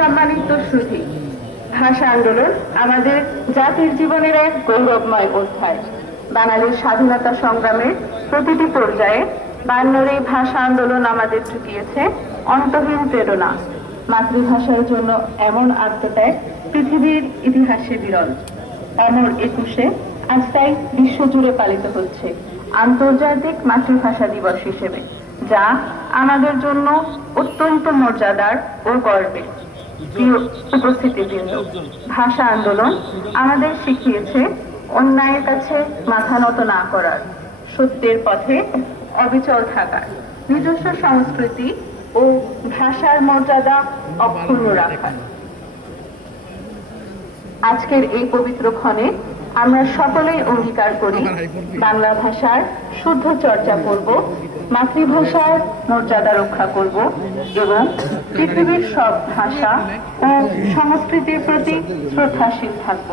সম্মানিত সুধী, ভাষা আন্দোলন আমাদের জাতির জীবনের এক গৌরবময় অধ্যায়। বাঙালির স্বাধীনতা সংগ্রামের প্রতিটি পর্যায়ে বায়ান্নর এই ভাষা আন্দোলন আমাদের জুগিয়েছে অন্তহীন প্রেরণা। মাতৃভাষার জন্য এমন আত্মত্যাগ পৃথিবীর ইতিহাসে বিরল। অমর ২১-এ আজ তাই বিশ্বজুড়ে পালিত হচ্ছে আন্তর্জাতিক মাতৃভাষা দিবস হিসেবে, যা আমাদের জন্য অত্যন্ত মর্যাদার ও গর্বের। প্রিয় উপস্থিতিবৃন্দ, ভাষা আন্দোলন আমাদের শিখিয়েছে অন্যায়ের কাছে মাথা নত না করার, সত্যের পথে অবিচল থাকার, নিজস্ব সংস্কৃতি ও ভাষার মর্যাদা অক্ষুণ্ণ রাখার। আজকের এই পবিত্র ক্ষণে আমরা সকলেই অঙ্গীকার করি বাংলা ভাষার শুদ্ধ চর্চা করব, মাতৃভাষার মর্যাদা রক্ষা করব এবং পৃথিবীর সব ভাষা ও সংস্কৃতির প্রতি শ্রদ্ধাশীল থাকব।